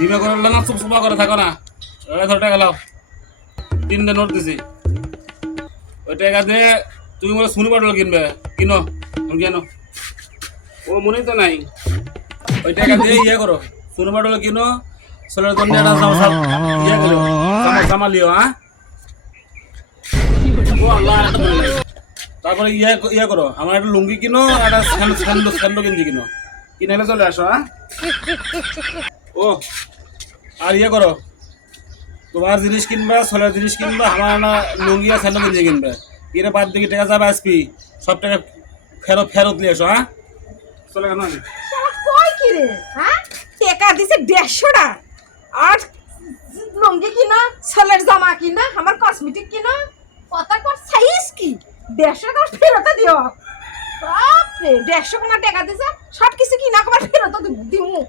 বিমা করলে না চুপচুপা করে থাকো না। 1,000 টাকা লাও, 3টে নোট দিছি। ওই টাকা দিয়ে তুমি বলে সুনি বটল কিনবে, কিনো তুমি কেন? ও মনেই তো নাই। ওই টাকা দিয়ে ইয়ে করো, সুনি বটল কিনো, ছেলের জন্য একটা ইয়ে করো, জামা লিও। হ্যাঁ, ও আল্লাহ, তারপরে ইয়ে করো, আমার একটা লুঙ্গি কিনো, একটা স্যান্ডো গেঞ্জি কিনো, কিনে এলে চলে আসো। হ্যাঁ, ও আর ইয়ে করো, তোমার জিনিস কিনবা, ছেলের জিনিস কিনবা, আমার না লুঙ্গি আর স্যান্ডো গেঞ্জি কিনবে। কিনে বাদ দিকে টাকা যাবে আসবি, সব টাকা ফেরত নিয়ে এসো। হ্যাঁ, চলে কেন আমি কই কি রে? হ্যাঁ, টাকা দিছে 150 আর লুঙ্গি কিনা, ছেলের জামা কিনা, আমার কসমেটিক কিনা, কথা কর সাইজ কি 150 টাকা ফেরত দিও। বাপ রে, 150 টাকা দিছে, সব কিছু কিনা আবার ফেরত দিমু।